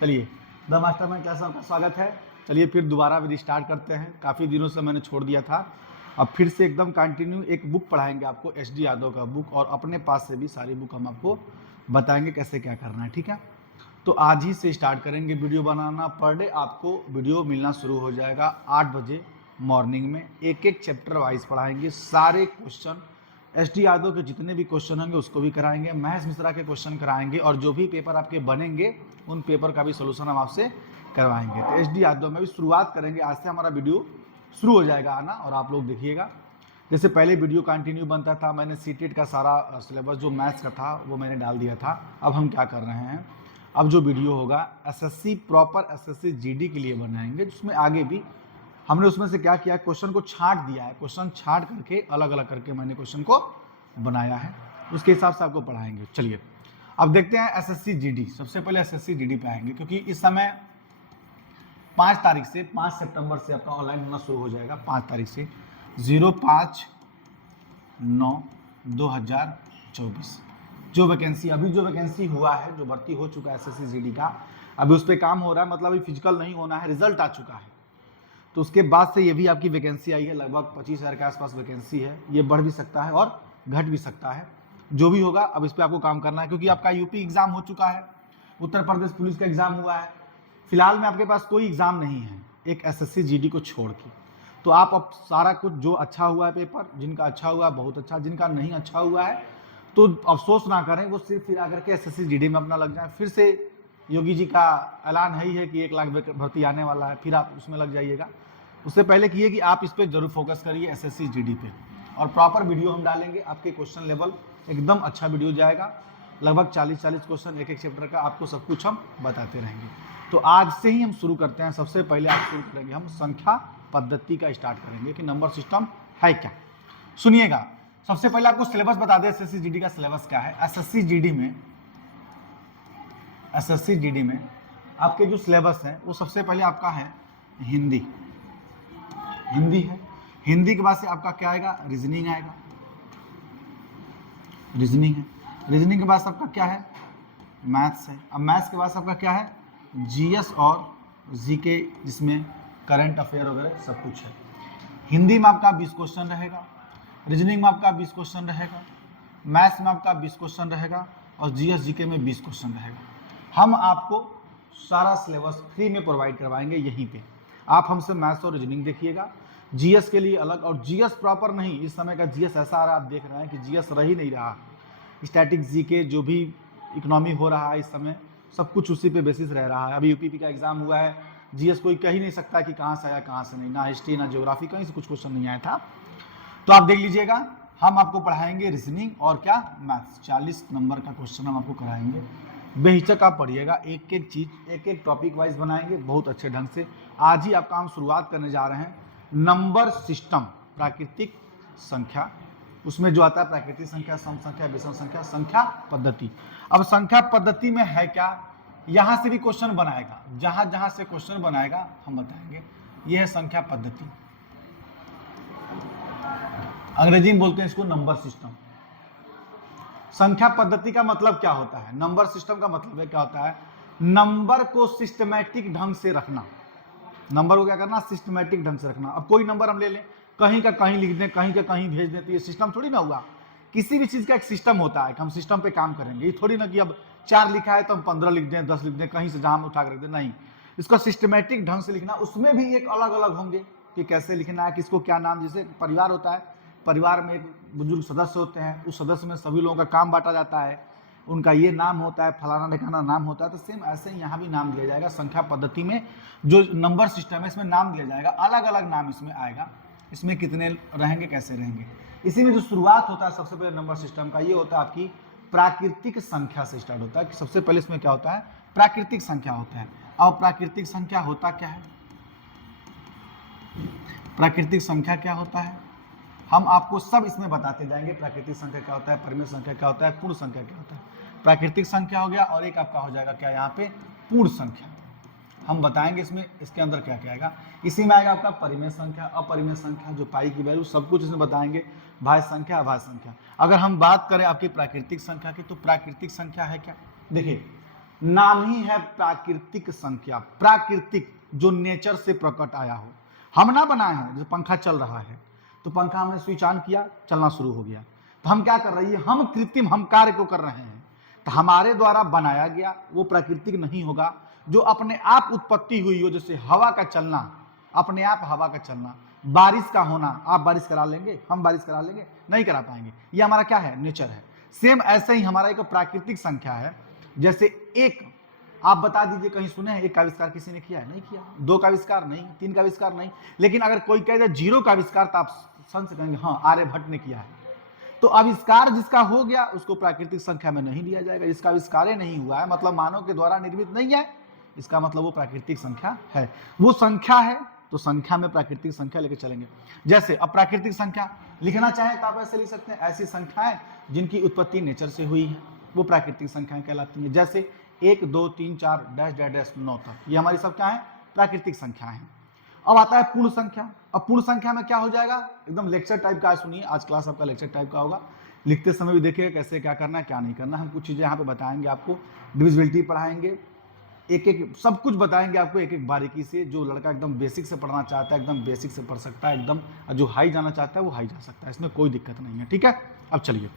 चलिए the master में class में आपका स्वागत है। चलिए फिर दोबारा भी स्टार्ट करते हैं। काफ़ी दिनों से मैंने छोड़ दिया था, अब फिर से एकदम कंटिन्यू एक बुक पढ़ाएंगे आपको, एच.डी. यादव का बुक, और अपने पास से भी सारी बुक हम आपको बताएंगे कैसे क्या करना है। ठीक है, तो आज ही से स्टार्ट करेंगे वीडियो बनाना। पर डे आपको वीडियो मिलना शुरू हो जाएगा 8 बजे मॉर्निंग में। एक एक चैप्टर वाइज पढ़ाएंगे, सारे क्वेश्चन एच.डी. यादव के जितने भी क्वेश्चन होंगे उसको भी कराएंगे, महेश मिश्रा के क्वेश्चन कराएंगे, और जो भी पेपर आपके बनेंगे उन पेपर का भी सोल्यूशन हम आपसे करवाएंगे। तो एच.डी. यादव में भी शुरुआत करेंगे, आज से हमारा वीडियो शुरू हो जाएगा आना, और आप लोग देखिएगा। जैसे पहले वीडियो कंटिन्यू बनता था, मैंने सीटेट का सारा सिलेबस जो मैथ्स का था वो मैंने डाल दिया था। अब हम क्या कर रहे हैं, अब जो वीडियो होगा एसएससी प्रॉपर एसएससी जीडी के लिए बनाएंगे, जिसमें आगे भी हमने उसमें से क्या किया, क्वेश्चन को छांट दिया है, क्वेश्चन छांट करके अलग अलग करके मैंने क्वेश्चन को बनाया है, उसके हिसाब से आपको पढ़ाएंगे। चलिए अब देखते हैं एसएससी जीडी। सबसे पहले एसएससी जीडी पे आएंगे, क्योंकि इस समय 5 तारीख से 5 सितंबर से आपका ऑनलाइन होना शुरू हो जाएगा। 5 तारीख से 05/9/2024 जो वैकेंसी हुआ है, जो भर्ती हो चुका है एसएससी जीडी का, अभी उस पर काम हो रहा है, मतलब अभी फिजिकल नहीं होना है, रिजल्ट आ चुका है। तो उसके बाद से ये भी आपकी वैकेंसी आई है, लगभग 25,000 के आसपास वैकेंसी है। ये बढ़ भी सकता है और घट भी सकता है, जो भी होगा अब इस पर आपको काम करना है, क्योंकि आपका यूपी एग्जाम हो चुका है, उत्तर प्रदेश पुलिस का एग्जाम हुआ है, फिलहाल में आपके पास कोई एग्जाम नहीं है एक एसएससी जीडी को छोड़ के। तो आप अब सारा कुछ जो अच्छा हुआ है पेपर, जिनका अच्छा हुआ है बहुत अच्छा, जिनका नहीं अच्छा हुआ है तो अफसोस ना करें, वो सिर्फ फिर आकर के एसएससी जीडी में अपना लग जाए। फिर से योगी जी का ऐलान है कि 1 लाख भर्ती आने वाला है, फिर आप उसमें लग जाइएगा। उससे पहले किए कि आप इस पर जरूर फोकस करिए एसएससी जीडी पे, और प्रॉपर वीडियो हम डालेंगे। आपके क्वेश्चन लेवल एकदम अच्छा वीडियो जाएगा, लगभग 40 क्वेश्चन एक एक चैप्टर का, आपको सब कुछ हम बताते रहेंगे। तो आज से ही हम शुरू करते हैं। सबसे पहले आप शुरू करेंगे, हम संख्या पद्धति का स्टार्ट करेंगे कि नंबर सिस्टम है क्या। सुनिएगा, सबसे पहले आपको सिलेबस बता दें एसएससी जीडी का सिलेबस क्या है। एसएससी जीडी में आपके जो सिलेबस है वो सबसे पहले आपका है हिंदी है। हिंदी के बाद से आपका क्या आएगा, रीजनिंग आएगा, रीजनिंग के बाद से आपका क्या है, मैथ्स है। अब मैथ्स के बाद से आपका क्या है, जीएस और जीके, जिसमें करंट अफेयर वगैरह सब कुछ है। हिंदी में आपका 20 क्वेश्चन रहेगा, रीजनिंग में आपका 20 क्वेश्चन रहेगा, मैथ्स में आपका 20 क्वेश्चन रहेगा, और जीएस जीके में 20 क्वेश्चन रहेगा। हम आपको सारा सिलेबस फ्री में प्रोवाइड करवाएंगे यहीं पे। आप हमसे मैथ्स और रीजनिंग देखिएगा, जीएस के लिए अलग, और जीएस प्रॉपर नहीं, इस समय का जीएस ऐसा आ रहा है, आप देख रहे हैं कि जीएस रह ही नहीं रहा। स्टैटिक जीके जो भी इकोनॉमी हो रहा है इस समय, सब कुछ उसी पे बेसिस रह रहा है। अभी यूपीपी का एग्जाम हुआ है, जीएस कोई कह ही नहीं सकता कि कहाँ से आया कहाँ से नहीं, ना हिस्ट्री ना ज्योग्राफी, कहीं से कुछ क्वेश्चन नहीं आया था। तो आप देख लीजिएगा, हम आपको पढ़ाएंगे रीजनिंग और क्या, मैथ्स। 40 नंबर का क्वेश्चन हम आपको कराएंगे, बेहिचक आप पढ़िएगा, एक एक चीज एक एक टॉपिक वाइज बनाएंगे बहुत अच्छे ढंग से। आज ही आपका हम शुरुआत करने जा रहे हैं नंबर सिस्टम, प्राकृतिक संख्या, उसमें जो आता है प्राकृतिक संख्या, सम संख्या, विषम संख्या, संख्या पद्धति। अब संख्या पद्धति में है क्या, यहां से भी क्वेश्चन बनाएगा, जहां जहां से क्वेश्चन बनाएगा हम बताएंगे। यह है संख्या पद्धति, अंग्रेजी में बोलते हैं इसको नंबर सिस्टम। संख्या पद्धति का मतलब क्या होता है, नंबर सिस्टम का मतलब है क्या होता है, नंबर को सिस्टमैटिक ढंग से रखना। नंबर को क्या करना, सिस्टमैटिक ढंग से रखना। अब कोई नंबर हम ले लें, कहीं का कहीं लिख दें, कहीं का कहीं भेज दें, तो ये सिस्टम थोड़ी ना हुआ। किसी भी चीज का एक सिस्टम होता है कि हम सिस्टम पे काम करेंगे, ये थोड़ी ना कि अब 4 लिखा है तो हम 15 लिख दें, 10 लिख दें, कहीं से जहां उठा कर रख दें, नहीं। इसको सिस्टमैटिक ढंग से लिखना, उसमें भी एक अलग अलग होंगे कि कैसे लिखना है, किसको क्या नाम। जैसे परिवार होता है, परिवार में एक बुजुर्ग सदस्य होते हैं, उस सदस्य में सभी लोगों का काम बांटा जाता है, उनका ये नाम होता है, फलाना ढिकाना नाम होता है। तो सेम ऐसे ही यहाँ भी नाम दिया जाएगा। संख्या पद्धति में जो नंबर सिस्टम है इसमें नाम दिया जाएगा, अलग अलग नाम इसमें आएगा, इसमें कितने रहेंगे, कैसे रहेंगे। इसी में जो शुरुआत होता है सबसे पहले नंबर सिस्टम का, ये होता है आपकी प्राकृतिक संख्या से स्टार्ट होता है। कि सबसे पहले इसमें क्या होता है, प्राकृतिक संख्या होता है। अब प्राकृतिक संख्या होता क्या है, प्राकृतिक संख्या क्या होता है, हम आपको सब इसमें बताते जाएंगे। प्राकृतिक संख्या क्या होता है, परिमेय संख्या क्या होता है, पूर्ण संख्या क्या होता है। प्राकृतिक संख्या हो गया, और एक आपका हो जाएगा क्या यहाँ पे, पूर्ण संख्या। हम बताएंगे इसमें, इसके अंदर क्या क्या आएगा। इसी में आएगा आपका परिमेय संख्या, अपरिमेय संख्या, जो पाई की वैल्यू, सब कुछ इसमें बताएंगे। भाज्य संख्या, अभाज्य संख्या। अगर हम बात करें आपकी प्राकृतिक संख्या की, तो प्राकृतिक संख्या है क्या, देखिए नाम ही है प्राकृतिक संख्या, प्राकृतिक जो नेचर से प्रकट आया हो, हम ना बनाए हैं। जैसे पंखा चल रहा है तो पंखा हमने स्विच ऑन किया, चलना शुरू हो गया, तो हम क्या कर रहे हैं, हम कृत्रिम, हम कार्य को कर रहे हैं, तो हमारे द्वारा बनाया गया वो प्राकृतिक नहीं होगा। जो अपने आप उत्पत्ति हुई हो, जैसे हवा का चलना, अपने आप हवा का चलना, बारिश का होना, आप बारिश करा लेंगे, हम बारिश करा लेंगे, नहीं करा पाएंगे, ये हमारा क्या है, नेचर है। सेम ऐसे ही हमारा एक प्राकृतिक संख्या है। जैसे एक, आप बता दीजिए कहीं सुने हैं एक का आविष्कार किसी ने किया है, नहीं किया। दो का आविष्कार नहीं, तीन का आविष्कार नहीं, लेकिन अगर कोई कह दे जीरो का आविष्कार तो आप सन से कहेंगे हाँ आर्यभट्ट ने किया है। तो आविष्कार जिसका हो गया उसको प्राकृतिक संख्या में नहीं लिया जाएगा। जिसका आविष्कार नहीं हुआ है, मतलब मानव के द्वारा निर्मित नहीं है, इसका मतलब वो प्राकृतिक संख्या है। वो संख्या है तो संख्या में प्राकृतिक संख्या लेके चलेंगे। जैसे अब प्राकृतिक संख्या लिखना चाहे तो आप ऐसे लिख सकते हैं, ऐसी संख्याएं जिनकी उत्पत्ति नेचर से हुई है वो प्राकृतिक संख्याएं कहलाती हैं। जैसे 1 2 3 4 डैश डैश डैश 9 तक, ये हमारी सब क्या है, प्राकृतिक संख्याएं हैं। अब आता है पूर्ण संख्या। अब पूर्ण संख्या में क्या हो जाएगा, एकदम लेक्चर टाइप का, सुनिए आज क्लास आपका लेक्चर टाइप का होगा। लिखते समय भी देखिए कैसे क्या करना है क्या नहीं करना। हम कुछ चीज़ें यहाँ पे बताएंगे आपको, डिविजिबिलिटी पढ़ाएंगे, एक एक सब कुछ बताएंगे आपको एक एक बारीकी से। जो लड़का एकदम बेसिक से पढ़ना चाहता है एकदम बेसिक से पढ़ सकता है, एकदम जो हाई जाना चाहता है वो हाई जा सकता है, इसमें कोई दिक्कत नहीं है, ठीक है। अब चलिए,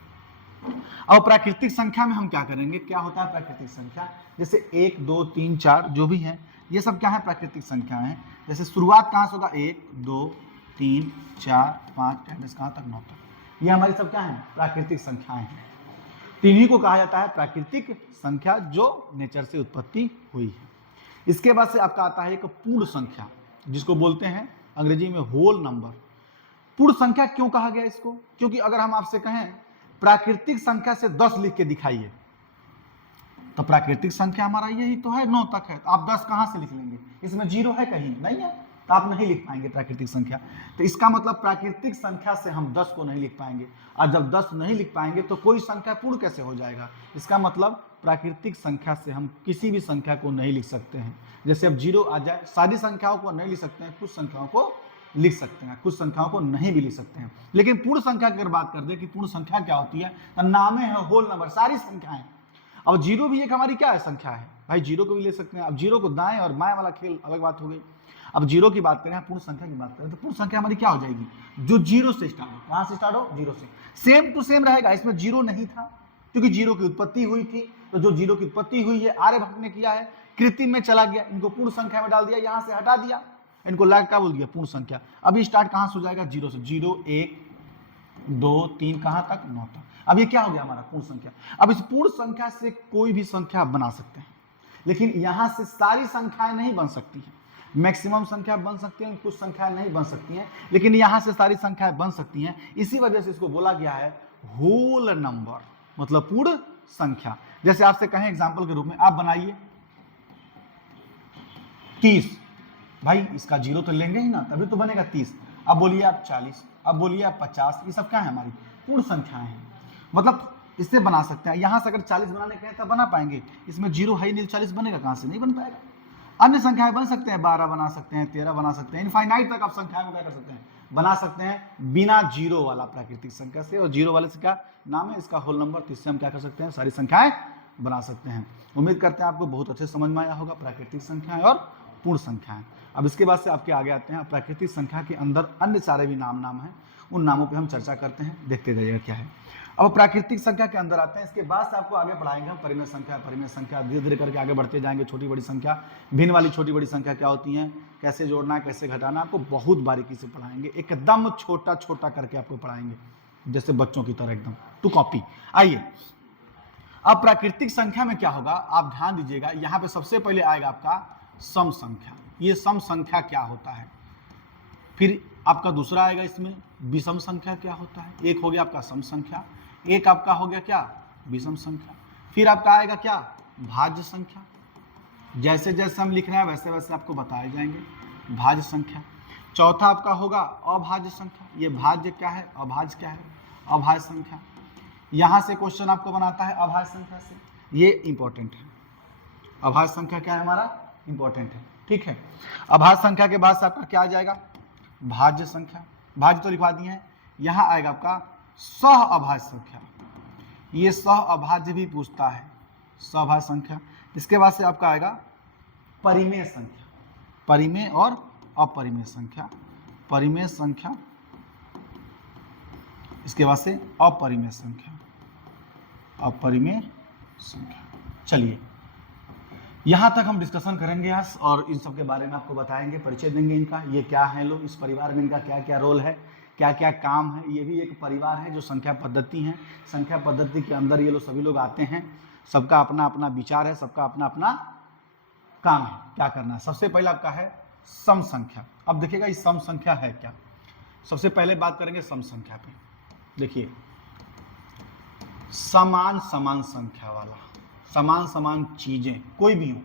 अब प्राकृतिक संख्या में हम क्या करेंगे, क्या होता है प्राकृतिक संख्या, जैसे 1 2 3 4 जो भी हैं ये सब क्या है, प्राकृतिक संख्याएं हैं। जैसे शुरुआत कहाँ से होगा, 1 2 3 4 5 कहाँ तक, 9 तक, ये हमारी सब क्या है, प्राकृतिक संख्याएं हैं। तीनों को कहा जाता है प्राकृतिक संख्या जो नेचर से उत्पत्ति हुई है। इसके बाद से आपका आता है एक पूर्ण संख्या, जिसको बोलते हैं अंग्रेजी में होल नंबर। पूर्ण संख्या क्यों कहा गया इसको, क्योंकि अगर हम आपसे कहें प्राकृतिक संख्या से 10 लिख के दिखाइए, तो प्राकृतिक संख्या हमारा यही तो है, 9 तक है, तो आप 10 कहां से लिख लेंगे, इसमें जीरो है कहीं नहीं है, तो आप नहीं लिख पाएंगे प्राकृतिक संख्या। तो इसका मतलब प्राकृतिक संख्या से हम 10 को नहीं लिख पाएंगे, और जब 10 नहीं लिख पाएंगे तो कोई संख्या पूर्ण कैसे हो जाएगा। इसका मतलब प्राकृतिक संख्या से हम किसी भी संख्या को नहीं लिख सकते हैं। जैसे अब जीरो आ जाए, सारी संख्याओं को नहीं लिख सकते हैं, कुछ संख्याओं को लिख सकते हैं, कुछ संख्याओं को नहीं भी लिख सकते हैं। लेकिन पूर्ण संख्या की अगर बात कर दे कि पूर्ण संख्या क्या होती है, तो नामे है होल नंबर, सारी संख्याएं। अब जीरो भी एक हमारी क्या है, संख्या है भाई, जीरो को भी ले सकते हैं। अब जीरो को दाएं और बाएं वाला खेल अलग बात हो गई। अब जीरो की बात करें, पूर्ण संख्या की बात करें, तो पूर्ण संख्या हमारी क्या हो जाएगी, जो जीरो से स्टार्ट हो, कहां से स्टार्ट हो, जीरो से। सेम टू सेम रहेगा, इसमें जीरो नहीं था क्योंकि जीरो की उत्पत्ति हुई थी, तो जो जीरो की उत्पत्ति हुई है आर्यभट्ट ने किया है, कृत्रिम में चला गया, इनको पूर्ण संख्या में डाल दिया, यहां से हटा दिया, इनको लाग क्या बोल दिया, पूर्ण संख्या। अभी स्टार्ट कहां से हो जाएगा, जीरो से, 0 1 2 3 कहां तक, 9 तक। अब ये क्या हो गया हमारा पूर्ण संख्या। अब इस पूर्ण संख्या से कोई भी संख्या बना सकते हैं, लेकिन यहां से सारी संख्याएं नहीं बन सकती हैं। मैक्सिमम संख्या बन सकती है, कुछ संख्याएं नहीं बन सकती हैं, लेकिन यहां से सारी संख्याएं बन सकती हैं। इसी वजह से इसको बोला गया है होल नंबर, मतलब पूर्ण संख्या। जैसे आपसे कहें एग्जांपल के रूप में, आप बनाइए 30, भाई इसका जीरो तो लेंगे ही ना, तभी तो बनेगा 30। अब बोलिए आप 40, अब बोलिए आप 50, ये सब क्या है, हमारी पूर्ण संख्याएं हैं। मतलब इससे बना सकते हैं, यहां से अगर 40 बनाने कहें तब बना पाएंगे, इसमें जीरो है नहीं, 40 बनेगा कहां से, नहीं बन पाएगा। अन्य संख्याएं बन सकते हैं, 12 बना सकते हैं, 13 बना सकते हैं, इनफाइनाइट तक आप संख्याएं को क्या कर सकते हैं, बना सकते हैं बिना जीरो वाला प्राकृतिक संख्या से। और जीरो वाले से क्या नाम है, इसका होल नंबर, तो इससे हम क्या कर सकते हैं, सारी संख्याएं बना सकते हैं। उम्मीद करते हैं आपको बहुत अच्छे समझ में आया होगा प्राकृतिक संख्याएं और पूर्ण संख्याएं। अब इसके बाद से आपके आगे आते हैं प्राकृतिक संख्या के अंदर अन्य सारे भी नाम हैं, उन नामों पे हम चर्चा करते हैं, देखते जाइएगा क्या है। अब प्राकृतिक संख्या के अंदर आते हैं, इसके बाद से आपको आगे पढ़ाएंगे हम परिमेय संख्या, धीरे धीरे करके आगे बढ़ते जाएंगे। छोटी बड़ी संख्या, भिन्न वाली छोटी बड़ी संख्या क्या होती हैं, कैसे जोड़ना है, कैसे घटाना, आपको बहुत बारीकी से पढ़ाएंगे, एकदम छोटा छोटा करके आपको पढ़ाएंगे, जैसे बच्चों की तरह एकदम टू कॉपी। आइए, अब प्राकृतिक संख्या में क्या होगा, आप ध्यान दीजिएगा, यहाँ पे सबसे पहले आएगा आपका सम संख्या। ये सम संख्या क्या होता है, फिर आपका दूसरा आएगा इसमें विषम संख्या क्या होता है। एक हो गया आपका सम संख्या, एक आपका हो गया क्या, विषम संख्या। फिर आपका आएगा क्या, भाज्य संख्या। जैसे जैसे हम लिख रहे हैं वैसे वैसे आपको बताए जाएंगे, भाज्य संख्या। चौथा आपका होगा अभाज्य संख्या। ये भाज्य क्या है, अभाज्य क्या है, अभाज्य संख्या। यहाँ से क्वेश्चन आपको बनाता है अभाज्य संख्या से, ये इंपॉर्टेंट है। अभाज्य संख्या क्या है हमारा, इंपॉर्टेंट है, ठीक है। अभाज्य संख्या के बाद से आपका क्या आ जाएगा, भाज्य संख्या। भाज्य तो लिखवा दिए हैं। यहाँ आएगा आपका सह अभाज्य संख्या। ये सह अभाज्य भी पूछता है, सहभाज्य संख्या। इसके बाद से आपका आएगा परिमेय संख्या, परिमेय और अपरिमेय संख्या, परिमेय संख्या, इसके बाद से अपरिमेय संख्या, अपरिमेय संख्या। चलिए यहाँ तक हम डिस्कशन करेंगे आज और इन सब के बारे में आपको बताएंगे, परिचय देंगे इनका, ये क्या है लोग, इस परिवार में इनका क्या क्या रोल है, क्या क्या काम है। ये भी एक परिवार है जो संख्या पद्धति है, संख्या पद्धति के अंदर ये लोग सभी लोग आते हैं, सबका अपना अपना विचार है, सबका अपना अपना काम है, क्या करना है। सबसे पहले आपका है सम संख्या। अब देखिएगा इस सम संख्या है क्या। सबसे पहले बात करेंगे सम संख्या पे। देखिए समान समान संख्या वाला, समान समान चीजें कोई भी हो,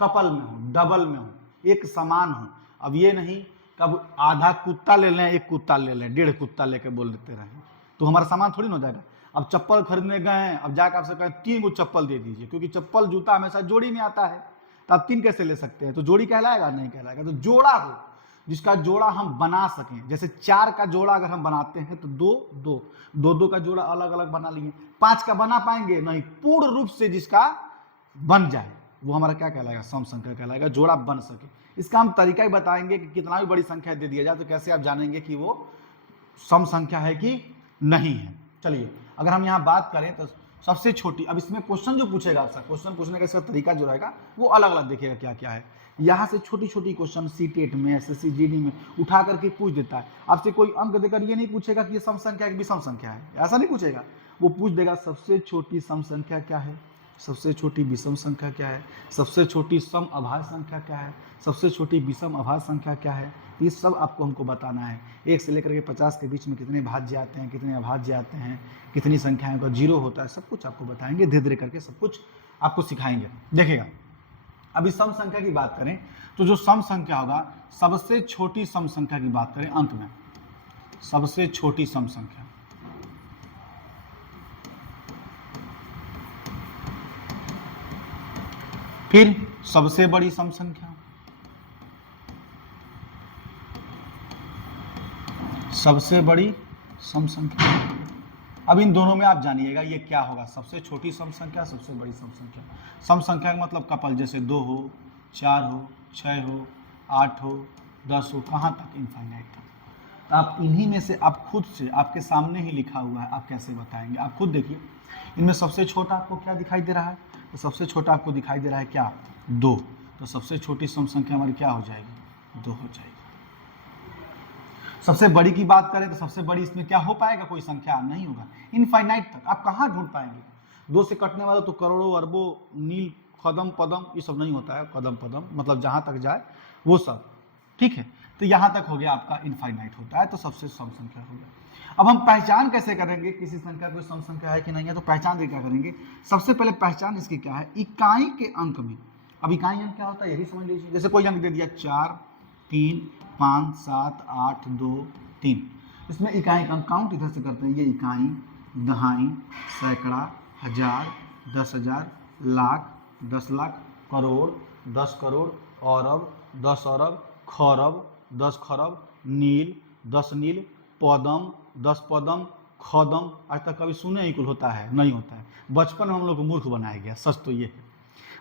कपल में हो, डबल में हो, एक समान हो। अब ये नहीं कब आधा कुत्ता ले लें, एक कुत्ता ले लें, 1.5 कुत्ता लेके बोल देते रहें तो हमारा सामान थोड़ी ना हो जाएगा। अब चप्पल खरीदने गए हैं, अब जाकर आपसे कहें 3 गो चप्पल दे दीजिए, क्योंकि चप्पल जूता हमेशा जोड़ी में आता है, तो आप 3 कैसे ले सकते हैं, तो जोड़ी कहलाएगा नहीं कहलाएगा। तो जोड़ा हो जिसका जोड़ा हम बना सकें, जैसे 4 का जोड़ा अगर हम बनाते हैं तो 2 का जोड़ा अलग अलग बना लिए। 5 का बना पाएंगे नहीं, पूर्ण रूप से जिसका बन जाए वो हमारा क्या कहलाएगा, सम संख्या कहलाएगा, जोड़ा बन सके। इसका हम तरीका ही बताएंगे कि कितना भी बड़ी संख्या दे दिया जाए तो कैसे आप जानेंगे कि वो सम संख्या है कि नहीं है। चलिए अगर हम यहाँ बात करें तो सबसे छोटी, अब इसमें क्वेश्चन जो पूछेगा आपसे, क्वेश्चन पूछने का इसका तरीका जो रहेगा वो अलग अलग देखिएगा क्या क्या है। यहाँ से छोटी छोटी क्वेश्चन सीटेट में, एसएससी जीडी में उठा करके पूछ देता है। आपसे कोई अंक देकर ये नहीं पूछेगा कि ये सम संख्या है कि विषम संख्या है, ऐसा नहीं पूछेगा। वो पूछ देगा सबसे छोटी सम संख्या क्या है, सबसे छोटी विषम संख्या क्या है, सबसे छोटी सम अभाज्य संख्या क्या है, सबसे छोटी विषम अभाज्य संख्या क्या है। ये सब आपको हमको बताना है। 1 से लेकर के 50 के बीच में कितने भाज्य आते हैं, कितने अभाज्य आते हैं, कितनी संख्याओं का 0 होता है, सब कुछ आपको बताएंगे, धीरे धीरे करके सब कुछ आपको सिखाएंगे। देखिएगा अभी सम संख्या की बात करें तो जो सम संख्या होगा, सबसे छोटी सम संख्या की बात करें अंक में, सबसे छोटी सम संख्या, फिर सबसे बड़ी सम संख्या, सबसे बड़ी सम संख्या। अब इन दोनों में आप जानिएगा ये क्या होगा, सबसे छोटी सम संख्या, सबसे बड़ी सम संख्या। सम संख्या का मतलब कपल, जैसे 2 हो, 4 हो, 6 हो, 8 हो, 10 हो, कहाँ तक, इनफाइनाइट तक। तो आप इन्हीं में से आप खुद से, आपके सामने ही लिखा हुआ है, आप कैसे बताएंगे, आप खुद देखिए। इनमें सबसे छोटा आपको क्या दिखाई दे रहा है, तो सबसे छोटा आपको दिखाई दे रहा है क्या, 2। तो सबसे छोटी सम संख्या हमारी क्या हो जाएगी, 2 हो जाएगी। सबसे बड़ी की बात करें तो सबसे बड़ी इसमें क्या हो पाएगा, कोई संख्या नहीं होगा, इनफाइनाइट तक आप कहाँ ढूंढ पाएंगे। 2 से कटने वाला तो करोड़ों अरबों, नील कदम पदम, ये सब नहीं होता है, कदम पदम मतलब जहाँ तक जाए वो सब, ठीक है। तो यहाँ तक हो गया आपका, इनफाइनाइट होता है, तो सबसे सम संख्या हो गया। अब हम पहचान कैसे करेंगे किसी संख्या कोई सम संख्या है कि नहीं है, तो पहचान क्या करेंगे, सबसे पहले पहचान इसकी क्या है, इकाई के अंक में। अब इकाई अंक क्या होता है ये भी समझ लीजिए। जैसे कोई अंक दे दिया 4, 3, 5, 7, 8, 2, 3, इसमें इकाई का काउंट इधर से करते हैं, ये इकाई, दहाई, सैकड़ा, हजार, 10,000, लाख, 10 लाख, करोड़, 10 करोड़, अरब, 10 अरब, खरब, 10 खरब, नील, 10 नील, पदम, 10 पदम, खदम। आज तक कभी सुने ही कुल होता है, नहीं होता है। बचपन में हम लोग को मूर्ख बनाया गया, सच तो ये है,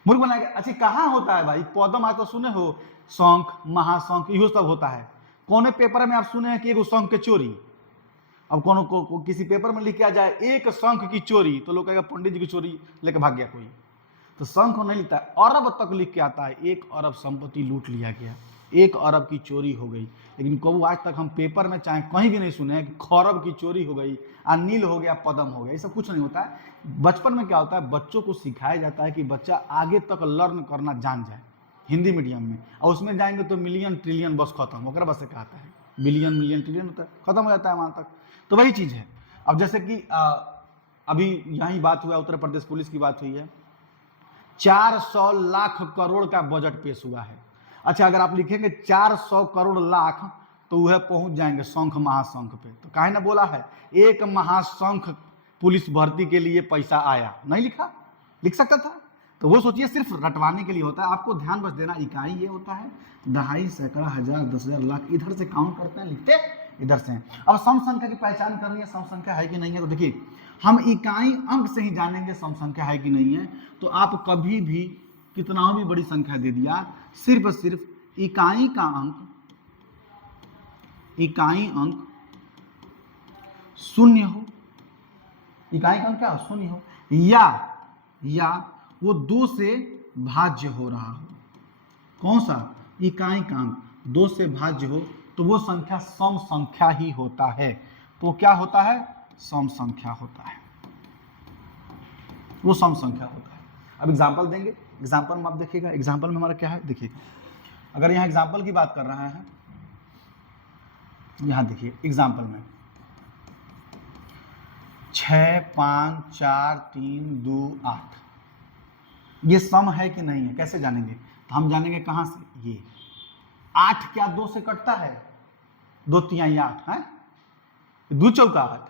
मूर्ख बनाया गया। अच्छा कहाँ होता है भाई पदम, आज तो सुने हो, शंख, महाशंख, इहो सब होता है। कौन पेपर में आप सुने हैं कि एगो शंख के चोरी, अब कौन को किसी पेपर में लिख के आ जाए एक शंख की चोरी, तो लोग कहेगा पंडित जी की चोरी लेके भाग गया कोई। तो शंख नहीं लिखता है, अरब तक लिख के आता है, 1 अरब संपत्ति लूट लिया गया, 1 अरब की चोरी हो गई। लेकिन कबू आज तक हम पेपर में चाहे कहीं भी नहीं सुने कि खरब की चोरी हो गई, अनिल हो गया, पदम हो गया, ये सब कुछ नहीं होता है। बचपन में क्या होता है, बच्चों को सिखाया जाता है कि बच्चा आगे तक लर्न करना जान जाए, हिंदी मीडियम में, और उसमें जाएंगे तो मिलियन ट्रिलियन बस खत्म, ओकरा बस से कहता है बिलियन मिलियन ट्रिलियन होता है, खत्म हो जाता है वहाँ तक। तो वही चीज़ है। अब जैसे कि अभी यहाँ बात हुआ, उत्तर प्रदेश पुलिस की बात हुई है, 400 लाख करोड़ का बजट पेश हुआ है। अच्छा अगर आप लिखेंगे 400 करोड़ लाख तो वह पहुंच जाएंगे शंख महाशंख पे। तो काहे ना बोला है, एक महाशंख पुलिस भर्ती के लिए पैसा आया, नहीं लिखा, लिख सकता था। तो वो सोचिए सिर्फ रटवाने के लिए होता है। आपको ध्यान बस देना, इकाई ये होता है, दहाई, सैकड़ा, हजार, 10,000, लाख, इधर से काउंट करते हैं, लिखते इधर से। अब सम संख्या की पहचान करनी है, सम संख्या है कि नहीं है। तो देखिए हम इकाई अंक से ही जानेंगे सम संख्या है कि नहीं है। तो आप कभी भी कितना भी बड़ी संख्या दे दिया, सिर्फ और सिर्फ इकाई अंक शून्य हो, इकाई का अंक क्या हो, शून्य हो, या वो 2 से भाज्य हो रहा हो। कौन सा, इकाई का अंक 2 से भाज्य हो तो वो संख्या सम संख्या ही होता है। तो क्या होता है, सम संख्या होता है, वो सम संख्या होता है। अब एग्जांपल देंगे, एग्जांपल में आप देखिएगा, एग्जांपल में हमारा क्या है, देखिए अगर यहाँ एग्जांपल की बात कर रहे हैं, यहाँ देखिए एग्जांपल में 6 5 4 3 2 8, ये सम है कि नहीं है, कैसे जानेंगे, तो हम जानेंगे कहाँ से, ये 8 क्या 2 से कटता है, 2 तिहाई 8 है, 2 चौका 8,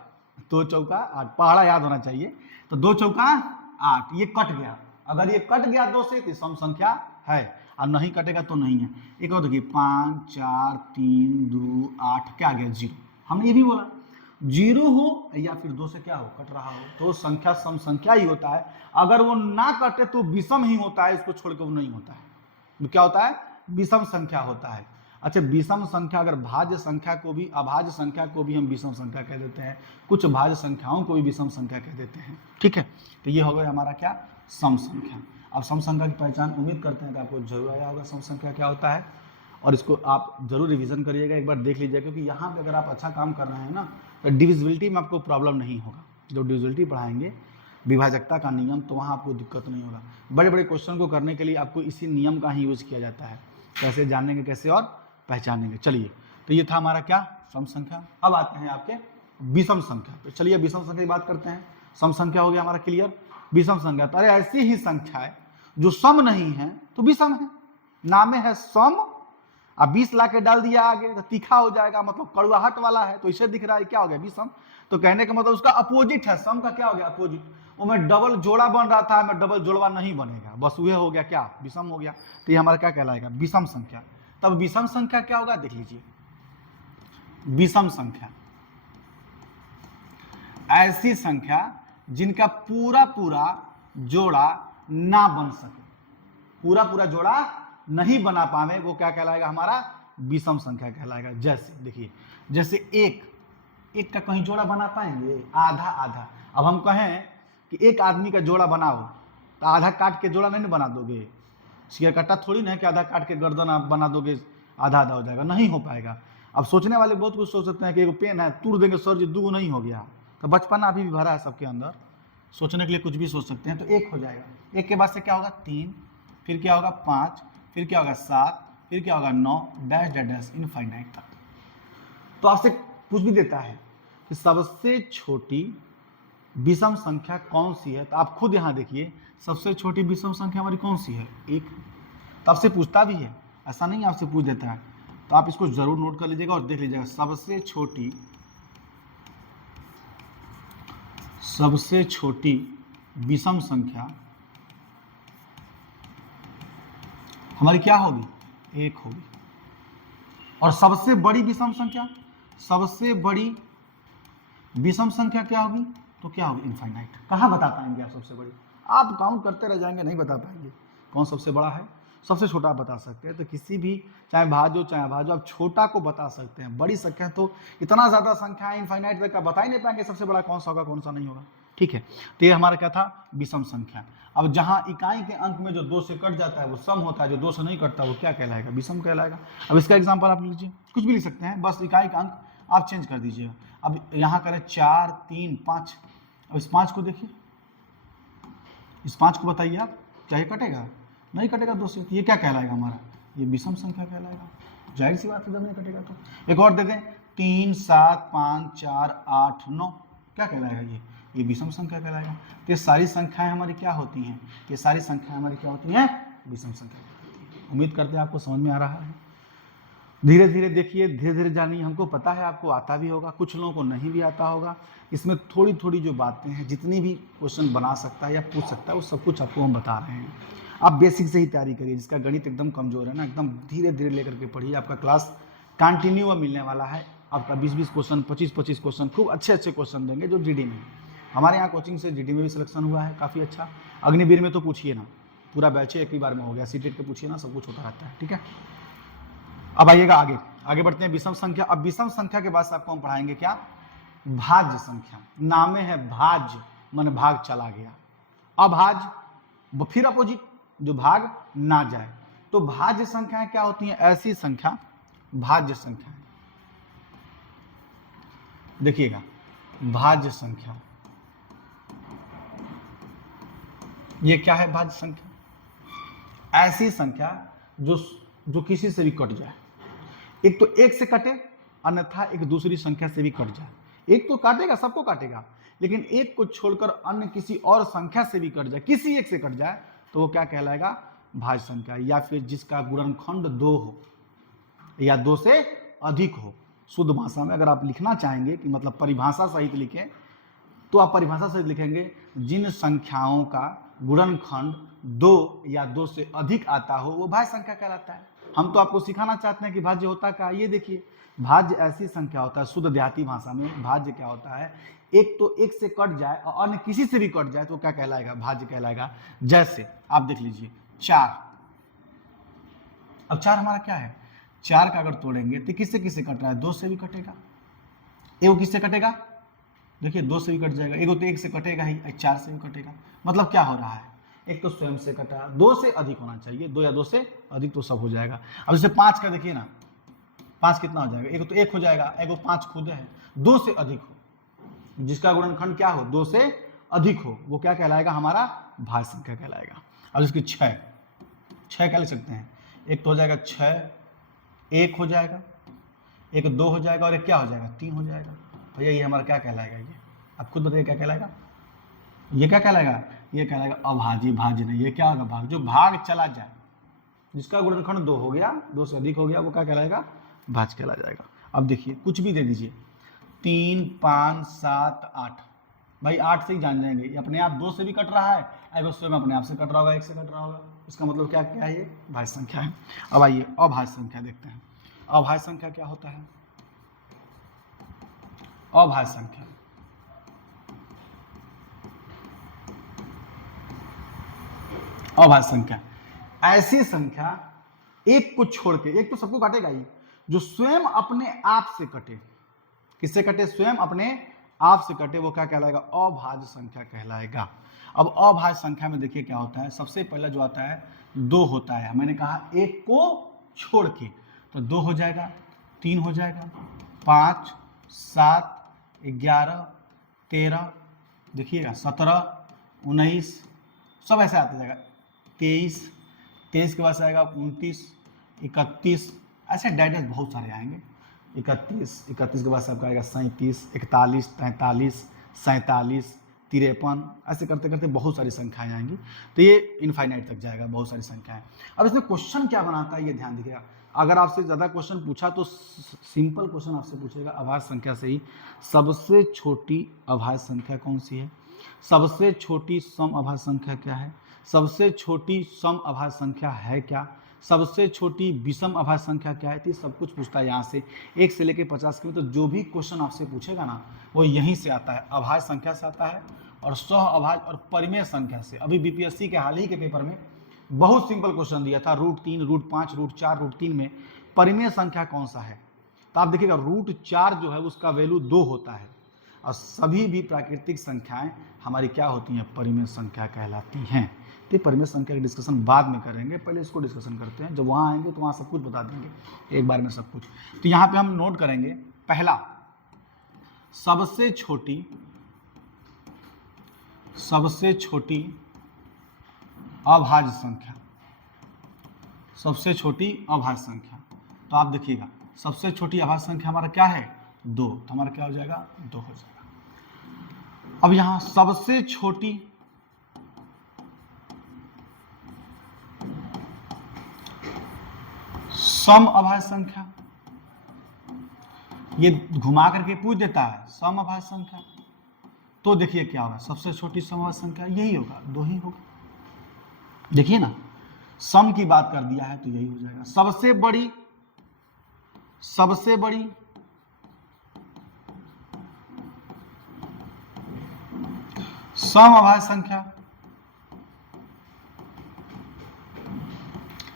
2 चौका 8, पहाड़ा याद होना चाहिए, तो 2 चौका 8, ये कट गया, अगर ये कट गया 2 से तो सम संख्या है, और नहीं कटेगा तो नहीं है। एक और देखिए 5 4 3 2 8, क्या आ गया 0, हमने ये भी बोला 0 हो या फिर 2 से क्या हो, कट रहा हो, तो संख्या सम संख्या ही होता है। अगर वो ना कटे तो विषम ही होता है, इसको छोड़कर वो नहीं होता है, तो क्या होता है, विषम संख्या होता है। अच्छा, विषम संख्या अगर भाज्य संख्या को भी, अभाज्य संख्या को भी हम विषम संख्या कह देते हैं, कुछ भाज्य संख्याओं को भी विषम संख्या कह देते हैं, ठीक है। तो ये हो गया हमारा क्या, सम संख्या। अब सम संख्या की पहचान उम्मीद करते हैं कि आपको जरूर आया होगा सम संख्या क्या होता है, और इसको आप जरूर रिवीजन करिएगा, एक बार देख लीजिएगा, क्योंकि यहाँ पे अगर आप अच्छा काम कर रहे हैं ना तो डिविजिबिलिटी में आपको प्रॉब्लम नहीं होगा। जो डिविजिबिलिटी पढ़ाएंगे, विभाजकता का नियम, तो वहाँ आपको दिक्कत नहीं होगा। बड़े बड़े क्वेश्चन को करने के लिए आपको इसी नियम का ही यूज किया जाता है, कैसे जानेंगे कैसे और पहचानेंगे। चलिए, तो ये था हमारा क्या, सम संख्या। अब आते हैं आपके विषम संख्या, तो चलिए विषम संख्या की बात करते हैं। सम संख्या हो गया हमारा क्लियर, विषम संख्या, तो अरे ऐसी ही संख्या है जो सम नहीं है तो विषम है, नामे है सम, अब 20 ला के डाल दिया आगे तो तीखा हो जाएगा, मतलब कड़वाहट वाला है, तो इसे दिख रहा है क्या हो गया, विषम। तो कहने का मतलब उसका अपोजिट है, सम का क्या हो गया, अपोजिट। वो में डबल जोड़ा बन रहा था, में डबल जोड़वा नहीं बनेगा, बस वह हो गया क्या, विषम हो गया। तो ये हमारा क्या कहलाएगा, विषम संख्या। तब विषम संख्या क्या होगा, देख लीजिए, विषम संख्या ऐसी संख्या जिनका पूरा पूरा जोड़ा ना बन सके, पूरा पूरा जोड़ा नहीं बना पावे, वो क्या कहलाएगा, हमारा विषम संख्या कहलाएगा। जैसे देखिए, जैसे एक का कहीं जोड़ा बना पाएंगे, आधा आधा। अब हम कहें कि एक आदमी का जोड़ा बनाओ, तो आधा काट के जोड़ा नहीं बना दोगे, सियर कट्टा थोड़ी ना है कि आधा काट के गर्दन आप बना दोगे आधा आधा हो जाएगा, नहीं हो पाएगा। अब सोचने वाले बहुत कुछ सोच सकते हैं कि एक पेन है तोड़ देंगे सर जी, 2 नहीं हो गया, तो बचपना अभी भी भरा है सबके अंदर, सोचने के लिए कुछ भी सोच सकते हैं। तो 1 हो जाएगा, 1 के बाद से क्या होगा 3, फिर क्या होगा 5, फिर क्या होगा 7, फिर क्या होगा 9, डैश डैश डैश इनफाइनाइट तक। तो आपसे पूछ भी देता है कि सबसे छोटी विषम संख्या कौन सी है, तो आप खुद यहाँ देखिए, सबसे छोटी विषम संख्या हमारी कौन सी है, 1। तो आपसे पूछता भी है, ऐसा नहीं आपसे पूछ देता है, तो आप इसको जरूर नोट कर लीजिएगा और देख लीजिएगा, सबसे छोटी विषम संख्या हमारी क्या होगी, 1 होगी। और सबसे बड़ी विषम संख्या, सबसे बड़ी विषम संख्या क्या होगी, तो क्या होगी, इनफाइनाइट। कहाँ बता पाएंगे आप सबसे बड़ी, आप काउंट करते रह जाएंगे, नहीं बता पाएंगे कौन सबसे बड़ा है। सबसे छोटा आप बता सकते हैं, तो किसी भी चाहे भाज्य चाहे अभाज्य, आप छोटा को बता सकते हैं। बड़ी संख्या तो इतना ज़्यादा संख्या है इनफाइनाइट तक का, बता ही नहीं पाएंगे सबसे बड़ा कौन सा होगा कौन सा नहीं होगा, ठीक है। तो ये हमारा क्या था, विषम संख्या। अब जहाँ इकाई के अंक में जो 2 से कट जाता है वो सम होता है, जो 2 से नहीं कटता वो क्या कहलाएगा, विषम कहलाएगा। अब इसका एग्जाम्पल आप लीजिए, कुछ भी लिख सकते हैं, बस इकाई का अंक आप चेंज कर दीजिएगा। अब यहाँ करें 4 3 5, अब इस 5 को देखिए, इस 5 को बताइए आप, क्या ये कटेगा, नहीं कटेगा 2 से, ये क्या कहलाएगा हमारा, ये विषम संख्या कहलाएगा, जाहिर सी बात है जब नहीं कटेगा तो। एक और दे दें, 3 7 5 4 8 9, क्या कहलाएगा, ये विषम संख्या कहलाएगा। तो ये सारी संख्याएं हमारी क्या होती हैं, ये सारी संख्याएं हमारी क्या होती हैं, विषम संख्या। उम्मीद करते हैं आपको समझ में आ रहा है। धीरे धीरे देखिए, धीरे धीरे जानिए, हमको पता है आपको आता भी होगा, कुछ लोगों को नहीं भी आता होगा। इसमें थोड़ी थोड़ी जो बातें हैं, जितनी भी क्वेश्चन बना सकता है या पूछ सकता है, वो सब कुछ आपको हम बता रहे हैं। आप बेसिक से ही तैयारी करिए, जिसका गणित एकदम कमजोर है ना, एकदम धीरे धीरे लेकर के पढ़िए। आपका क्लास कंटिन्यू मिलने वाला है, आपका 20-20 क्वेश्चन, 25-25 क्वेश्चन, खूब अच्छे क्वेश्चन देंगे जो जीडी में। हमारे यहाँ कोचिंग से जीडी में भी सिलेक्शन हुआ है काफ़ी अच्छा, अग्निवीर में तो पूछिए ना, पूरा बैच एक ही बार में हो गया, सीटेट के पूछिए ना, सब कुछ होता रहता है, ठीक है। अब आइएगा आगे, आगे बढ़ते हैं विषम संख्या। अब विषम संख्या के बाद आपको हम पढ़ाएंगे क्या, भाज्य संख्या। नामे है भाज्य, मन भाग चला गया। अभाज्य फिर अपोजिट, जो भाग ना जाए। तो भाज्य संख्याएं क्या होती हैं, ऐसी संख्या भाज्य संख्या। देखिएगा भाज्य संख्या, ये क्या है भाज्य संख्या, ऐसी संख्या जो किसी से भी कट जाए। एक तो एक से कटे, अन्यथा एक दूसरी संख्या से भी कट जाए। एक तो काटेगा, सबको काटेगा, लेकिन एक को छोड़कर अन्य किसी और संख्या से भी कट जाए, किसी एक से कट जाए, तो वो क्या कहलाएगा, भाज्य संख्या। या फिर जिसका गुणनखंड 2 हो या 2 से अधिक हो। शुद्ध भाषा में अगर आप लिखना चाहेंगे कि मतलब परिभाषा सहित लिखें, तो आप परिभाषा सहित लिखेंगे, जिन संख्याओं का गुणनखंड 2 या 2 से अधिक आता हो वो भाज्य संख्या कहलाता है। हम तो आपको सिखाना चाहते हैं कि भाज्य होता क्या। ये देखिए, भाज्य ऐसी संख्या होता है, शुद्ध देहाती भाषा में भाज्य क्या होता है, एक तो एक से कट जाए और अन्य किसी से भी कट जाए तो क्या कहलाएगा, भाज्य कहलाएगा। जैसे आप देख लीजिए 4, अब 4 हमारा क्या है, 4 का अगर तोड़ेंगे तो किससे किससे कट रहा है, 2 से भी कटेगा। एगो किससे कटेगा, देखिए 2 से भी कट जाएगा, एगो तो 1 से कटेगा ही, 4 से भी कटेगा। मतलब क्या हो रहा है, एक तो स्वयं से कटा, 2 से अधिक होना चाहिए, 2 या 2 से अधिक तो सब हो जाएगा। अब जैसे 5 का देखिए ना, 5 कितना हो जाएगा, एगो तो 1 हो जाएगा, एगो 5 खुद है। 2 से अधिक हो, जिसका गुणनखंड क्या हो, 2 से अधिक हो, वो क्या कहलाएगा, हमारा भाज्य संख्या कहलाएगा। अब इसकी 6 क्या लिख सकते हैं, एक तो हो जाएगा 6, 1 हो जाएगा, एक 2 हो जाएगा, और एक क्या हो जाएगा, 3 हो जाएगा। भैया ये हमारा क्या कहलाएगा, ये आप खुद बताइए क्या कहलाएगा, ये क्या कहलाएगा, ये कहलाएगा अभाज्य। भाज्य नहीं, ये क्या होगा, भाग, जो भाग चला जाए, जिसका गुणनखंड 2 हो गया, 2 से अधिक हो गया, वो क्या कहलाएगा, भाज्य कहला जाएगा। अब देखिए कुछ भी दे दीजिए, 3, 5, 7, 8, भाई 8 से ही जान जाएंगे, ये अपने आप 2 से भी कट रहा है, एगो स्वयं अपने आप से कट रहा होगा, 1 से कट रहा होगा, इसका मतलब क्या क्या है, ये भाज्य संख्या है। अब आइए अभाज्य संख्या देखते हैं। अभाज्य संख्या क्या होता है, अभाज्य संख्या, अभाज्य संख्या ऐसी संख्या एक को छोड़ के, एक तो सबको काटेगा ही, जो स्वयं अपने आप से कटे। किससे कटे, स्वयं अपने आप से कटे, वो क्या कहलाएगा, अभाज्य संख्या कहलाएगा। अब अभाज्य संख्या में देखिए क्या होता है, सबसे पहला जो आता है 2 होता है। मैंने कहा एक को छोड़ के, तो 2 हो जाएगा, 3 हो जाएगा, 5, 7, 11, 13, देखिएगा 17, 19, सब ऐसे आता जाएगा, 23 के बाद आएगा 29, 31, ऐसे डायरेक्ट बहुत सारे आएंगे। 31 के बाद आपका आएगा 37, 41, 43, 47, 53, ऐसे करते करते बहुत सारी संख्याएं आएंगी। तो ये इनफाइनाइट तक जाएगा, बहुत सारी संख्याएं। अब इसमें क्वेश्चन क्या बनाता है, ये ध्यान दीजिएगा। अगर आपसे ज़्यादा क्वेश्चन पूछा तो सिंपल क्वेश्चन आपसे पूछेगा अभाज्य संख्या से ही, सबसे छोटी अभाज्य संख्या कौन सी है, सबसे छोटी सम अभाज्य संख्या क्या है, सबसे छोटी सम अभाज्य संख्या है क्या, सबसे छोटी विषम अभाज्य संख्या क्या है। तो सब कुछ पूछता है यहाँ से, 1 से लेकर 50 के, तो जो भी क्वेश्चन आपसे पूछेगा ना, वो यहीं से आता है, अभाज्य संख्या से आता है, और सह अभाज्य और परिमेय संख्या से। अभी बीपीएससी के हाल ही के पेपर में बहुत सिंपल क्वेश्चन दिया था, √3, √5, √4, √3 में परिमेय संख्या कौन सा है। तो आप देखिएगा √4 जो है उसका वैल्यू 2 होता है, और सभी भी प्राकृतिक संख्याएं हमारी क्या होती हैं, परिमेय संख्या कहलाती हैं। तो परिमेय संख्या की डिस्कशन बाद में करेंगे, पहले इसको डिस्कशन करते हैं। जब वहाँ आएंगे तो वहाँ सब कुछ बता देंगे एक बार में सब कुछ। तो यहाँ पे हम नोट करेंगे, पहला सबसे छोटी अभाज्य संख्या, सबसे छोटी अभाज्य संख्या। तो आप देखिएगा सबसे छोटी अभाज्य संख्या हमारा क्या है, 2, तो हमारा क्या हो जाएगा, 2 हो जाएगा। अब यहाँ सबसे छोटी सम अभाज्य संख्या, ये घुमा करके पूछ देता है सम अभाज्य संख्या, तो देखिए क्या होगा, सबसे छोटी सम अभाज्य संख्या यही होगा, 2 ही होगा। देखिए ना, सम की बात कर दिया है तो यही हो जाएगा। सबसे बड़ी सम अभाज्य संख्या,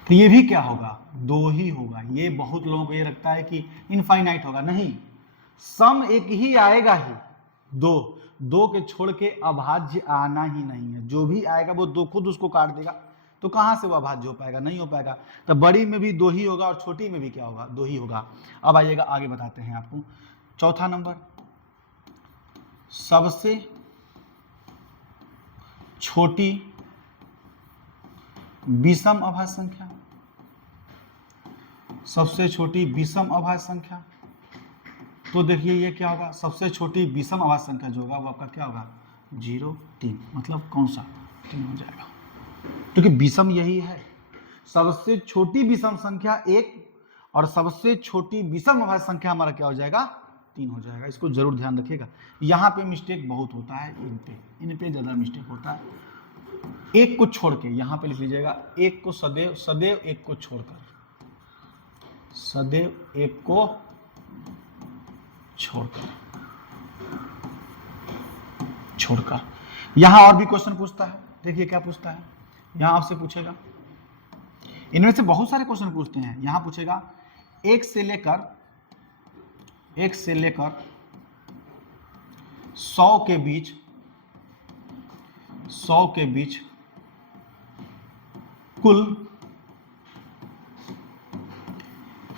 तो ये भी क्या होगा, 2 ही होगा। ये बहुत लोगों को ये लगता है कि इनफाइनाइट होगा, नहीं, सम एक ही आएगा ही, 2 के छोड़ के अभाज्य आना ही नहीं है। जो भी आएगा वो 2 खुद उसको काट देगा, तो कहां से वो अभाज्य हो पाएगा, नहीं हो पाएगा। तो बड़ी में भी 2 ही होगा और छोटी में भी क्या होगा, 2 ही होगा। अब आइएगा आगे बताते हैं आपको। चौथा नंबर, सबसे छोटी विषम अभाज्य संख्या। सबसे छोटी विषम अभाज्य संख्या, तो देखिए ये क्या होगा, सबसे छोटी विषम अभाज्य संख्या जो होगा वो आपका क्या होगा, 0, 3, मतलब कौन सा, 3 हो जाएगा, क्योंकि विषम यही है। सबसे छोटी विषम संख्या 1 और सबसे छोटी विषम अभाज्य संख्या हमारा क्या हो जाएगा, 3 हो जाएगा। इसको जरूर ध्यान रखिएगा। यहाँ पे मिस्टेक बहुत होता है, इन पे ज़्यादा मिस्टेक होता है। 1 को छोड़ के यहाँ पे लिख लीजिएगा, 1 को सदैव 1 को छोड़कर, सदैव 1 को छोड़कर। यहां और भी क्वेश्चन पूछता है, देखिए क्या पूछता है। यहां आपसे पूछेगा, इनमें से बहुत सारे क्वेश्चन पूछते हैं। यहां पूछेगा 1 से लेकर 100 के बीच, 100 के बीच कुल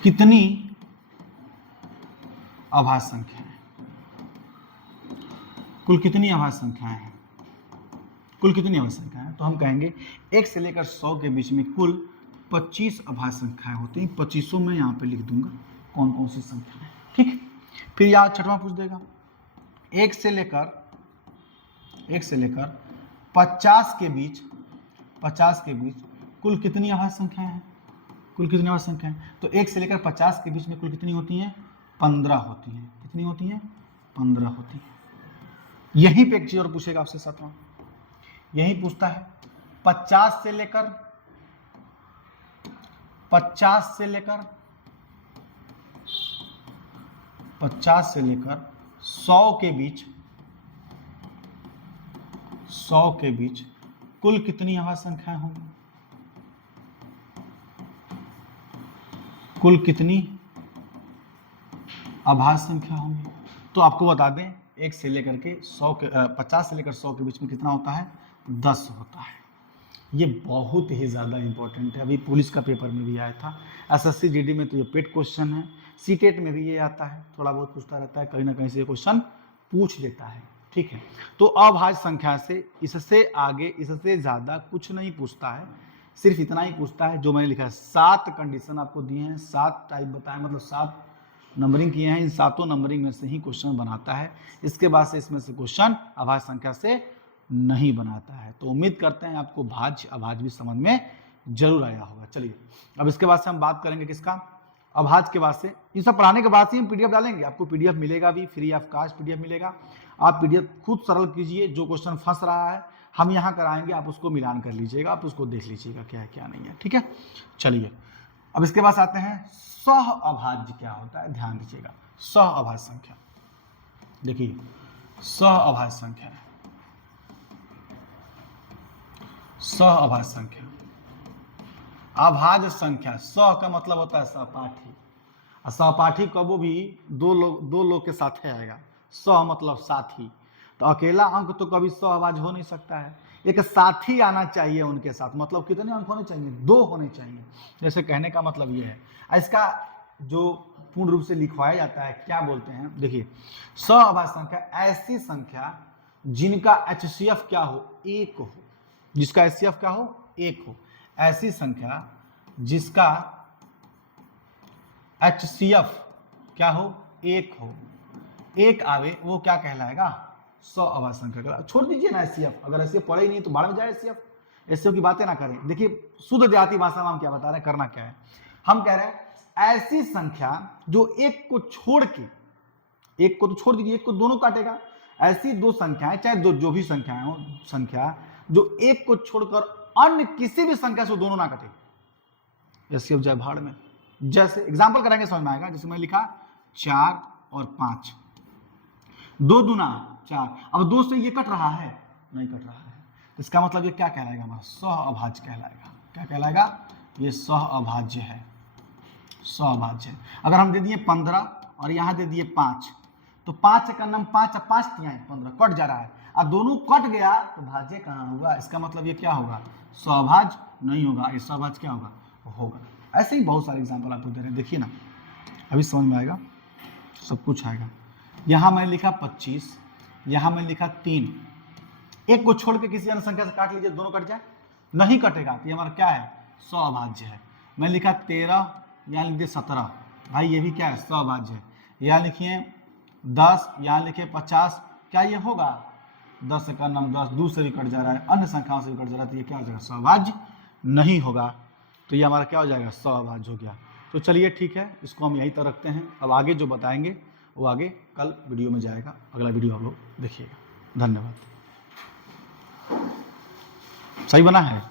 कितनी अभाज्य संख्याएं, कुल कितनी अभाज्य संख्याएं हैं, कुल कितनी अभाज्य संख्याएं हैं। तो हम कहेंगे 1 से लेकर 100 के बीच में कुल 25 अभाज्य संख्याएं होती हैं। 25 में यहाँ पे लिख दूंगा कौन कौन सी संख्याएं, ठीक है। फिर यहाँ छठवां पूछ देगा, 1 से लेकर 50 के बीच कुल कितनी अभाज्य संख्याएं हैं, कुल कितनी अभाज्य संख्याएं। तो 1 से लेकर 50 के बीच में कुल कितनी होती हैं, 15 होती हैं। कितनी होती हैं, 15 होती हैं। यहीं पे एक चीज और पूछेगा आपसे सातवां, यही पूछता है 50 से लेकर 100 के बीच कुल कितनी अभाज्य संख्याएं होंगी, कुल कितनी अभाज्य संख्या होंगी। तो आपको बता दें 1 से लेकर के 50 से लेकर 100 के बीच में कितना होता है, 10 होता है। ये बहुत ही ज़्यादा इंपॉर्टेंट है, अभी पुलिस का पेपर में भी आया था, एसएससी जीडी में तो ये पेट क्वेश्चन है, सीटेट में भी ये आता है, थोड़ा बहुत पूछता रहता है, कहीं ना कहीं से ये क्वेश्चन पूछ लेता है, ठीक है। तो अभाज्य संख्या से इससे आगे इससे ज़्यादा कुछ नहीं पूछता है, सिर्फ इतना ही पूछता है जो मैंने लिखा है। 7 कंडीशन आपको दिए हैं, 7 टाइप बताए, मतलब 7 नंबरिंग किए हैं। इन 7 नंबरिंग में से ही क्वेश्चन बनाता है, इसके बाद से इसमें से क्वेश्चन अभाज्य संख्या से नहीं बनाता है। तो उम्मीद करते हैं आपको भाज्य अभाज्य भी समझ में जरूर आया होगा। चलिए अब इसके बाद से हम बात करेंगे किसका, अभाज्य के बाद से। इन सब पढ़ाने के बाद से हम पीडीएफ डालेंगे, आपको पीडीएफ मिलेगा भी, फ्री ऑफ कॉस्ट पीडीएफ मिलेगा। आप पीडीएफ खुद सरल कीजिए, जो क्वेश्चन फंस रहा है हम यहाँ कराएंगे, आप उसको मिलान कर लीजिएगा, आप उसको देख लीजिएगा क्या है क्या नहीं है, ठीक है। चलिए अब इसके बाद आते हैं सह अभाज्य क्या होता है, ध्यान दीजिएगा। सह अभाज्य संख्या, देखिए सह अभाज्य संख्या, सह अभाज्य संख्या, अभाज्य संख्या, सह का मतलब होता है सहपाठी, और सहपाठी कबो भी दो लोग के साथ आएगा। सह मतलब साथी, तो अकेला अंक तो कभी सह अभाज्य हो नहीं सकता है, एक साथी आना चाहिए उनके साथ। मतलब कितने अंक होने चाहिए, 2 होने चाहिए। जैसे कहने का मतलब ये है, इसका जो पूर्ण रूप से लिखवाया जाता है क्या बोलते हैं, देखिए सह अभाज्य संख्या ऐसी संख्या जिनका HCF क्या हो, 1 हो, जिसका HCF क्या हो, 1 हो। ऐसी संख्या जिसका HCF क्या हो, 1 हो, 1 आवे, वो क्या कहलाएगा, सह अभाज्य संख्या कहलाएगा। छोड़ दीजिए ना HCF, अगर HCF पढ़े ही नहीं तो बाहर में जाए HCF की बातें ना करें। देखिए शुद्ध देहाती भाषा में हम क्या बता रहे हैं, करना क्या है, हम कह रहे हैं ऐसी संख्या जो 1 को छोड़ के, 1 को तो छोड़ दीजिए, 1 को दोनों काटेगा, ऐसी 2 संख्याएं, चाहे जो भी संख्याएं हो, संख्या जो 1 को छोड़कर अन्य किसी भी संख्या से दोनों ना कटे, HCF जाए भाड़ में। जैसे एग्जाम्पल कराएंगे समझ में आएगा, जैसे मैं लिखा 4 और 5, 2 दूना 4, अब 2 से ये कट रहा है, नहीं कट रहा है, इसका मतलब ये क्या कहलाएगा हमारा, सह अभाज्य कहलाएगा। क्या कहलाएगा, ये सहअभाज्य है, सहअभाज्य है। अगर हम दे दिए 15 और यहाँ दे दिए 5, तो 5 का नाम 5 और 5 तिहाई 15 कट जा रहा है, और दोनों कट गया तो भाज्य कहाँ होगा? इसका मतलब ये क्या होगा? सहभाज्य नहीं होगा, ये सहभाज्य क्या होगा? होगा। ऐसे ही बहुत सारे एग्जाम्पल आपको दे रहे हैं, देखिए ना, अभी समझ में आएगा, सब कुछ आएगा। यहाँ मैंने लिखा 25, यहाँ मैंने लिखा 3, एक को छोड़ के किसी अन्य संख्या से काट लीजिए, दोनों कट जाए, नहीं कटेगा, तो ये हमारा क्या है? सहभाज्य है। मैं लिखा 13, यहाँ लिख दिए 17, भाई ये भी क्या है? सहभाज्य है। यहाँ लिखिए 10, यहाँ लिखिए 50, क्या ये होगा? 10 का नाम 10, 2 से भी कट जा रहा है, अन्य संख्याओं से भी कट जा रहा है, तो ये क्या हो जाएगा? सहभाज्य नहीं होगा। तो ये हमारा क्या हो जाएगा? सहभाज्य हो गया। तो चलिए ठीक है, इसको हम यहीं तक रखते हैं। अब आगे जो बताएंगे वो आगे कल वीडियो में जाएगा, अगला वीडियो आप लोग देखिएगा। धन्यवाद। सही बना है?